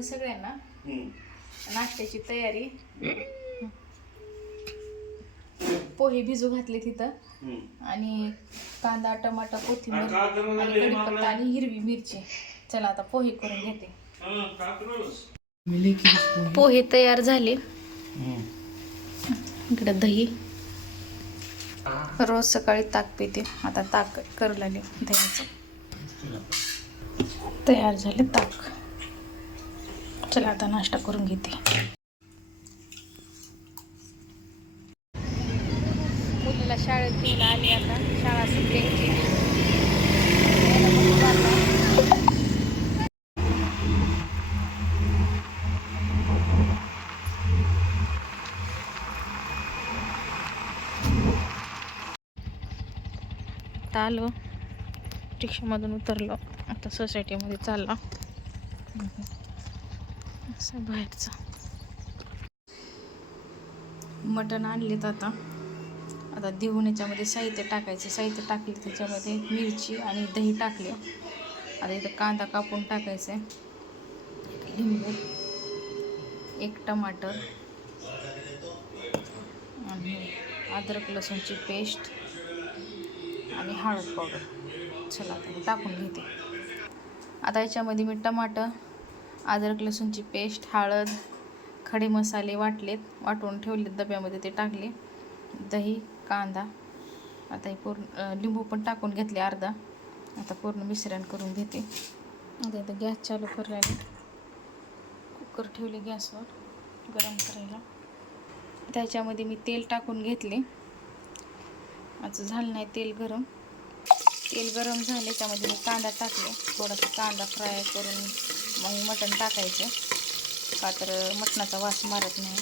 Morning सगळ्यांना. नाश्त्याची तयारी. पोहे भिजू घातले तिथं आणि कांदा टमाटा कोथिंबीर आणि कढीपत्ता आणि हिरवी मिरची. चला आता पोहे करून घेते. पोहे तयार झाले. इकडे दही. रोज सकाळी ताक पिते, आता ताक करू लागले. दह्याचं तयार झाले ताक. चला आता नाश्ता करून घेते. मुलीला शाळेत घेऊन आली. आता शाळा सुटली. आता आलो, रिक्षामधून उतरलो. आता सोसायटीमध्ये चाललो. असं बाहेरचं मटण आणलेत. आता देऊन याच्यामध्ये साहित्य टाकायचं. साहित्य टाकले, त्याच्यामध्ये मिरची आणि दही टाकले. आता इथं कांदा कापून टाकायचा आहे, लिंबू, एक टमाटर आणि अद्रक लसूणची पेस्ट आणि हळद पावडर. चला आता मी टाकून घेते. आता याच्यामध्ये मी टमाटर, अद्रक लसूणची पेस्ट, हळद, खडे मसाले वाटून ठेवले डब्यामध्ये, ते टाकले. दही, कांदा. आता हे पूर्ण लिंबू पण टाकून घेतले अर्धा. आता पूर्ण मिश्रण करून घेते. आता इथं गॅस चालू करायला, कुकर ठेवले गॅसवर गरम करायला. त्याच्यामध्ये मी तेल टाकून घेतले. आता झालं नाही तेल गरम. तेल गरम झाले, त्यामध्ये मी कांदा टाकले. थोडासा कांदा फ्राय करून मग मटण टाकायचं, का तर मटणाचा वास मारत नाही.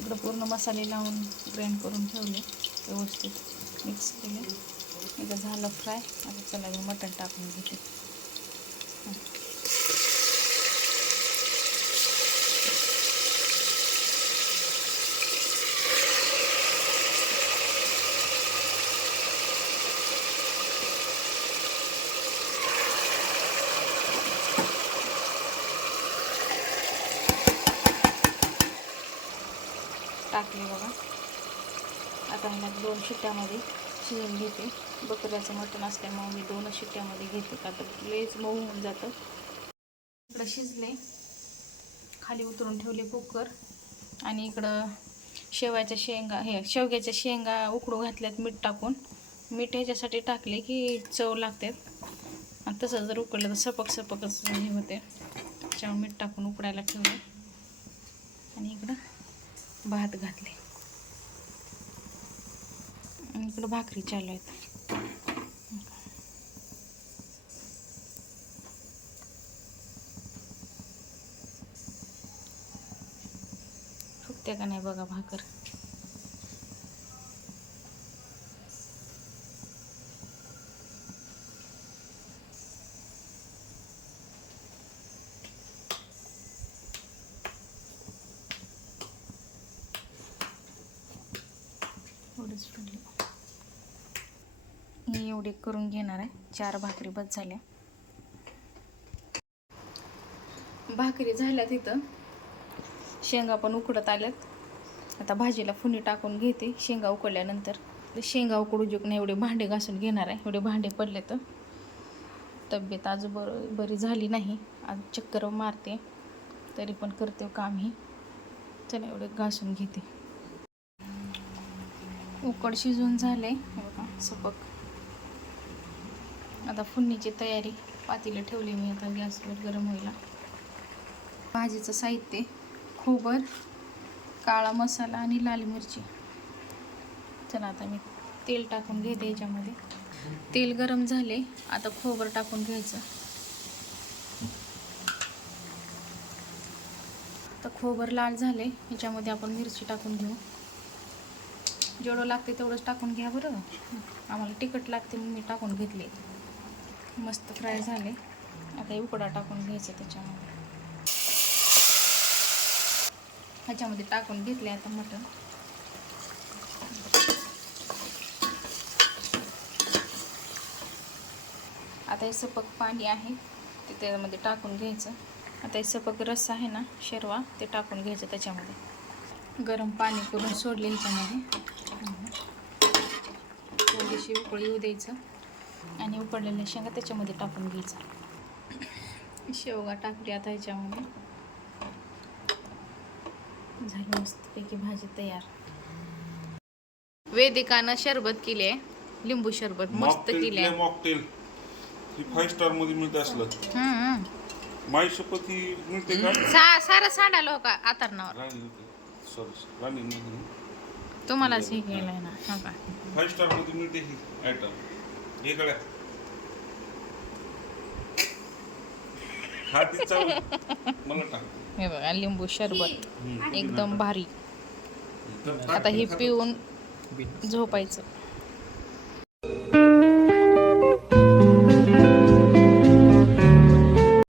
इकडं पूर्ण मसाले लावून ग्राइंड करून ठेवले, व्यवस्थित मिक्स केले. इथं झालं फ्राय. आता चला मी मटण टाकून घेते. टाकले बघा. आता ह्याला 2 शिट्ट्यामध्ये शिजवून घेते. बकऱ्याचं मटण असल्यामुळे मी 2 शिट्ट्यामध्ये घेते, का तर लेच मऊ होऊन जातं. इकडं शिजले, खाली उतरून ठेवले कुकर. आणि इकडं शेवग्याच्या शेंगा उकडू घातल्यात मीठ टाकून. मीठ ह्याच्यासाठी टाकले की चव लागते, आणि तसं जर उकडलं तर सपकच हे होते. त्याच्यामुळे मीठ टाकून उकडायला ठेवले. आणि इकडं भात घातले आणि इकडं भाकरी चालू आहेत. फुगते का नाही बघा भाकर. मी एवढे करून घेणार आहे. 4 भाकरी बस झाल्या. भाकरी झाल्या. तिथं शेंगा पण उकडत आल्यात. आता भाजीला फुनी टाकून घेते शेंगा उकडल्यानंतर. शेंगा उकडू नाही एवढे भांडे घासून घेणार आहे. एवढे भांडे पडले तर तब्येत आज बरी झाली नाही. आज चक्कर मारते, तरी पण करते काम ही. चला एवढे घासून घेते. उकड शिजून झाले बघा सपक. आता फुन्नीची तयारी. पातेलं ठेवली मी आता गॅसवर गरम व्हायला. भाजीचं साहित्य: खोबर, काळा मसाला आणि लाल मिरची. चला आता मी तेल टाकून घेते याच्यामध्ये. तेल गरम झाले, आता खोबर टाकून घ्यायचं. आता खोबर लाल झाले, याच्यामध्ये आपण मिरची टाकून घेऊ. जेवढं लागते तेवढंच टाकून घ्या बरं. आम्हाला तिखट लागते म्हणून मी टाकून घेतले. मस्त फ्राय झाले. आता उकडा टाकून घ्यायचं त्याच्यामध्ये. ह्याच्यामध्ये टाकून घेतले आता मटण. आता हे सपक पाणी आहे ते त्यामध्ये टाकून घ्यायचं. आता हे सपक रस आहे ना शेरवा, ते टाकून घ्यायचं त्याच्यामध्ये. गरम पाणी करून सोडले ह्याच्यामध्ये. थोडीशी उकळी येऊ द्यायचं आणि उकडलेल्या शेंगा त्याच्यामध्ये टाकून घ्यायचं. शेवगा टाकली आता ह्याच्यामध्ये. झाली मस्तपैकी भाजी तयार. वेदिकानं सरबत केली आहे, लिंबू सरबत मस्त केली आहे. मॉकटेल ही 5 स्टार मध्ये मिळते असलं. माई शपथ ही मिळते का? सारा सांडालो का आतरणावर. राणी तुम्हालाच हे केलंय ना. हा का 5 स्टार मध्ये मिळते ही आयटम. हे गड्या खाती चाव मला टाक. हे बघा लिंबू सरबत एकदम भारी. आता हे पिऊन झोपायचं.